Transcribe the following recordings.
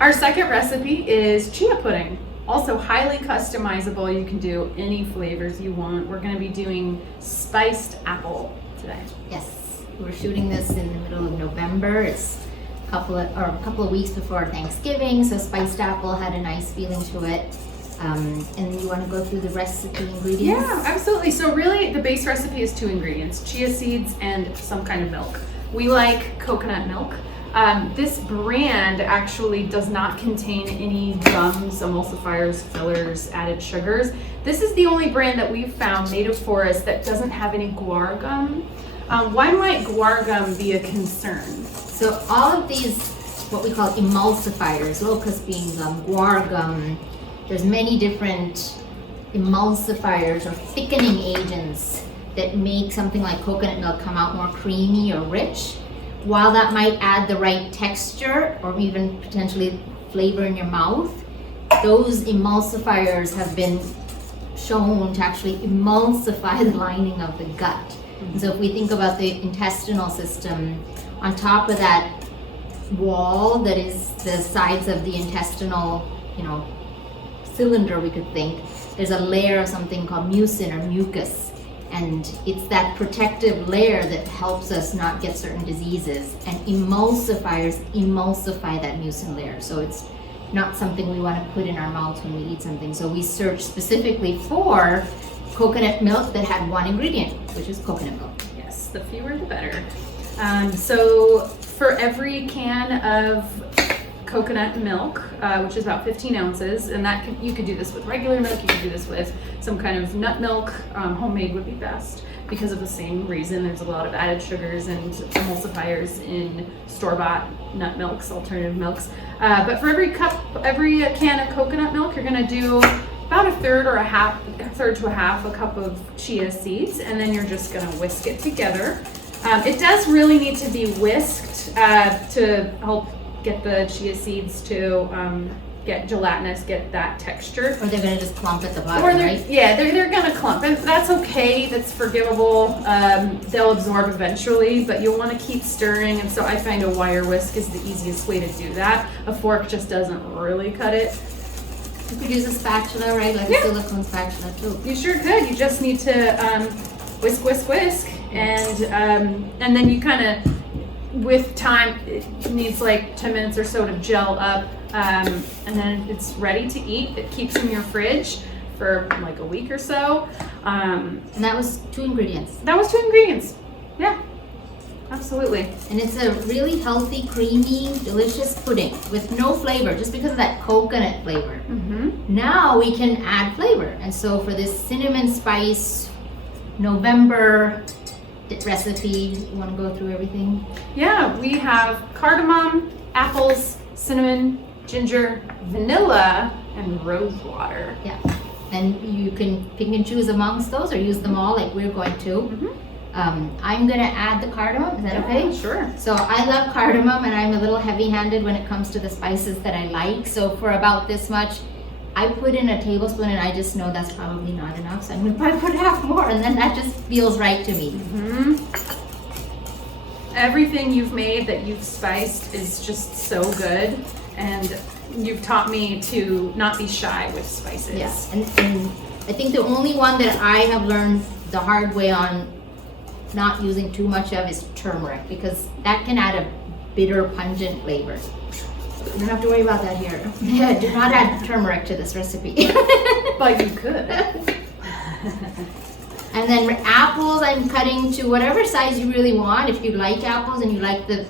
Our second recipe is chia pudding. Also highly customizable. You can do any flavors you want. We're going to be doing spiced apple today. Yes, we're shooting this in the middle of November. It's a couple of weeks before Thanksgiving, so spiced apple had a nice feeling to it. And you want to go through the recipe ingredients? Yeah, absolutely. So really the base recipe is 2 ingredients, chia seeds and some kind of milk. We like coconut milk. This brand actually does not contain any gums, emulsifiers, fillers, added sugars. This is the only brand that we've found native forest that doesn't have any guar gum. Why might guar gum be a concern? So all of these, what we call emulsifiers, locust bean gum, guar gum, there's many different emulsifiers or thickening agents that make something like coconut milk come out more creamy or rich. While that might add the right texture or even potentially flavor in your mouth, those emulsifiers have been shown to actually emulsify the lining of the gut. And so if we think about the intestinal system, on top of that wall that is the sides of the intestinal, cylinder, we could think, there's a layer of something called mucin or mucus. And it's that protective layer that helps us not get certain diseases. And emulsifiers emulsify that mucin layer. So it's not something we want to put in our mouths when we eat something. So we searched specifically for coconut milk that had one ingredient, which is coconut milk. Yes, the fewer the better. So for every can of coconut milk, which is about 15 ounces, and you could do this with regular milk, you could do this with some kind of nut milk. Homemade would be best because of the same reason. There's a lot of added sugars and emulsifiers in store-bought nut milks, alternative milks. But for every can of coconut milk, you're gonna do about a third to a half a cup of chia seeds, and then you're just gonna whisk it together. It does really need to be whisked to help get the chia seeds to get gelatinous, get that texture. Or they're gonna just clump at the bottom, right? Yeah, they're gonna clump, and that's okay. That's forgivable. They'll absorb eventually, but you'll want to keep stirring. And so I find a wire whisk is the easiest way to do that. A fork just doesn't really cut it. You could use a spatula, right? Like a silicone spatula too. You sure could. You just need to whisk, whisk, whisk, and then you kind of, with time, it needs like 10 minutes or so to gel up, and then it's ready to eat. It keeps in your fridge for like a week or so. And that was 2 ingredients. That was 2 ingredients. Yeah, absolutely. And it's a really healthy, creamy, delicious pudding with no flavor, just because of that coconut flavor. Mm-hmm. Now we can add flavor. And so for this cinnamon spice November recipe, you want to go through everything? Yeah, we have cardamom, apples, cinnamon, ginger, vanilla, and rosewater. Yeah, and you can pick and choose amongst those or use them all like we're going to. Mm-hmm. I'm gonna add the cardamom, is that okay? Sure. So I love cardamom, and I'm a little heavy-handed when it comes to the spices that I like. So for about this much, I put in a tablespoon, and I just know that's probably not enough, so I'm gonna probably put half more, and then that just feels right to me. Mm-hmm. Everything you've made that you've spiced is just so good, and you've taught me to not be shy with spices. Yes, and I think the only one that I have learned the hard way on not using too much of is turmeric, because that can add a bitter, pungent flavor. You don't have to worry about that here. Yeah, do not add turmeric to this recipe. But you could. And then apples, I'm cutting to whatever size you really want. If you like apples and you like the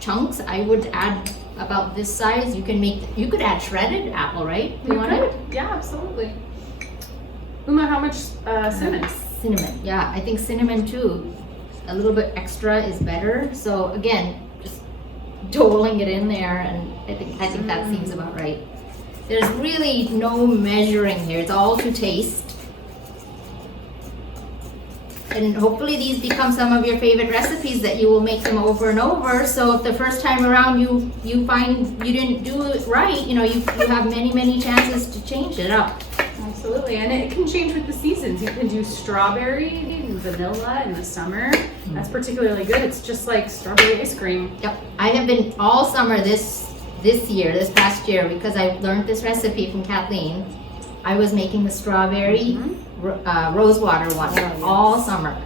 chunks, I would add about this size. You could add shredded apple, right? You want it? Yeah, absolutely. Uma, how much cinnamon? Cinnamon, yeah. I think cinnamon too. A little bit extra is better. So again, just doling it in there, and I think that seems about right. There's really no measuring here. It's all to taste. And hopefully these become some of your favorite recipes that you will make them over and over. So if the first time around you find you didn't do it right, you have many chances to change it up. Absolutely, and it can change with the seasons. You can do strawberry and vanilla in the summer. That's particularly good. It's just like strawberry ice cream. Yep, I have been all summer this this past year, because I learned this recipe from Kathleen, I was making the strawberry rosewater one all summer.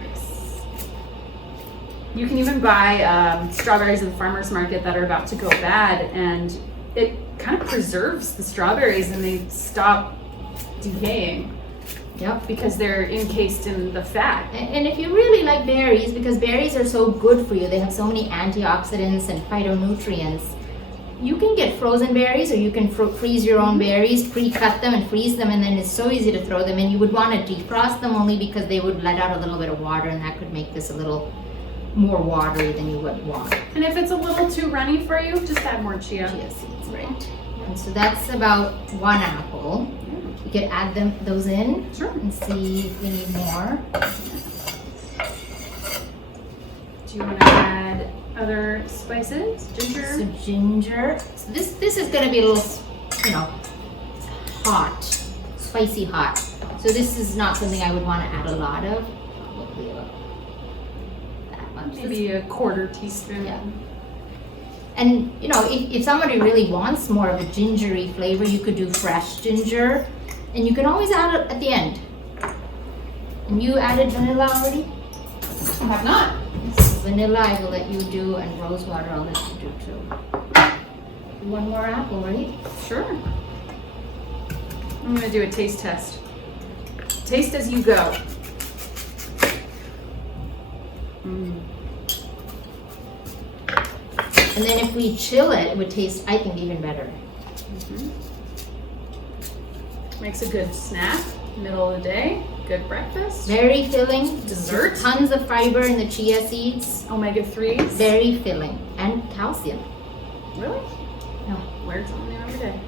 You can even buy strawberries at the farmer's market that are about to go bad, and it kind of preserves the strawberries and they stop decaying. Yep. Because they're encased in the fat. And if you really like berries, because berries are so good for you, they have so many antioxidants and phytonutrients, you can get frozen berries, or you can freeze your own berries, pre-cut them and freeze them, and then it's so easy to throw them in. You would want to defrost them only because they would let out a little bit of water, and that could make this a little more watery than you would want. And if it's a little too runny for you, just add more chia seeds, right? And so that's about 1 apple. We could add those in. Sure. And see if we need more. Do you want to add other spices? Ginger? So ginger. So this is going to be a little, hot, spicy hot. So this is not something I would want to add a lot of. Probably about that much. Maybe a 1/4 teaspoon. Yeah. And if somebody really wants more of a gingery flavor, you could do fresh ginger, and you can always add it at the end. And you added vanilla already? I have not. Vanilla I will let you do, and rosewater I'll let you do too. 1 more apple, right? Sure. I'm gonna do a taste test. Taste as you go. And then if we chill it, it would taste, I think, even better. Makes a good snack, middle of the day, good breakfast. Very filling. Dessert. Tons of fiber in the chia seeds. Omega-3s. Very filling. And calcium. Really? No. Learn something new every day.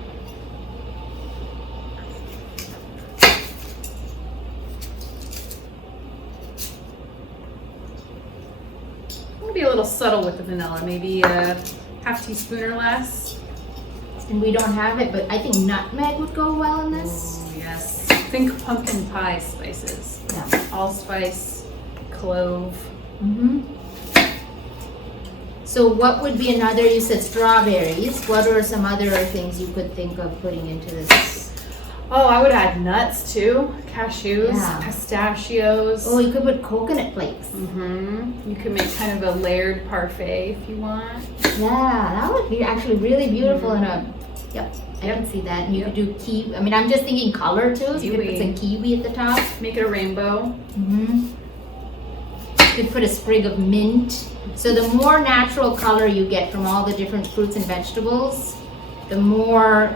I'm gonna be a little subtle with the vanilla, maybe a 1/2 teaspoon or less. And we don't have it, but I think nutmeg would go well in this. Ooh, yes. Think pumpkin pie spices. Yeah. Allspice, clove. So what would be another, you said strawberries. What are some other things you could think of putting into this? Oh, I would add nuts too. Cashews, Yeah. pistachios. Oh, you could put coconut flakes. You could make kind of a layered parfait if you want. Yeah, that would be actually really beautiful in a, I Yep. can see that. And you could do kiwi. I mean, I'm just thinking color too. So you could put some kiwi at the top. Make it a rainbow. You could put a sprig of mint. So the more natural color you get from all the different fruits and vegetables, the more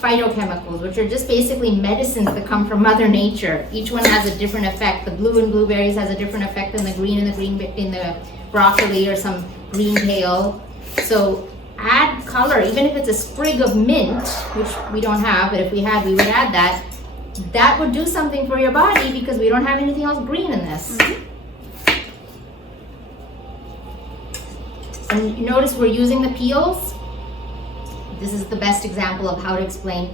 phytochemicals, which are just basically medicines that come from Mother Nature. Each one has a different effect. The blue in blueberries has a different effect than the green in the broccoli or some green kale. So add color, even if it's a sprig of mint, which we don't have, but if we had, we would add that. That would do something for your body because we don't have anything else green in this. And you notice we're using the peels. This is the best example of how to explain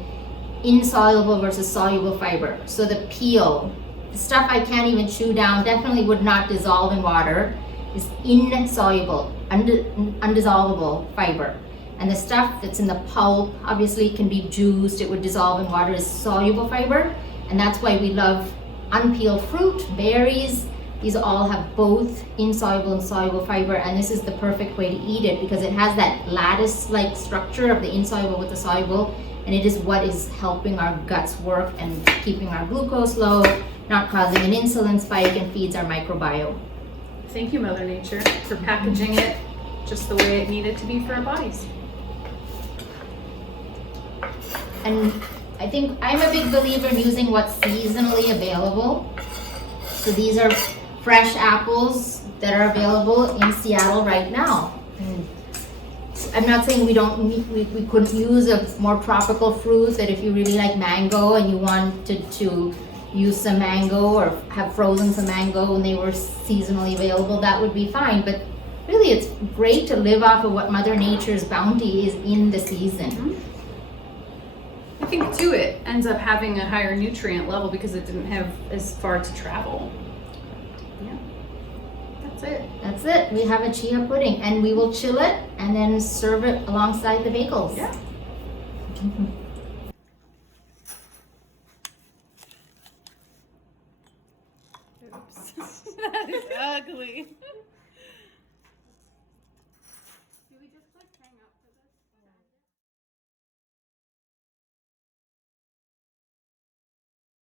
insoluble versus soluble fiber. So the peel, the stuff I can't even chew down, definitely would not dissolve in water, is insoluble, undissolvable fiber. And the stuff that's in the pulp, obviously can be juiced, it would dissolve in water, is soluble fiber. And that's why we love unpeeled fruit, berries. These all have both insoluble and soluble fiber, and this is the perfect way to eat it because it has that lattice-like structure of the insoluble with the soluble, and it is what is helping our guts work and keeping our glucose low, not causing an insulin spike, and feeds our microbiome. Thank you, Mother Nature, for packaging it just the way it needed to be for our bodies. And I think I'm a big believer in using what's seasonally available. So these are fresh apples that are available in Seattle right now. And I'm not saying we couldn't use a more tropical fruit, that if you really like mango and you wanted to use some mango or have frozen some mango when they were seasonally available, that would be fine. But really it's great to live off of what Mother Nature's bounty is in the season. I think too it ends up having a higher nutrient level because it didn't have as far to travel. Yeah, that's That's it. That's it. We have a chia pudding, and we will chill it and then serve it alongside the bagels. Yeah. Oops. That is ugly.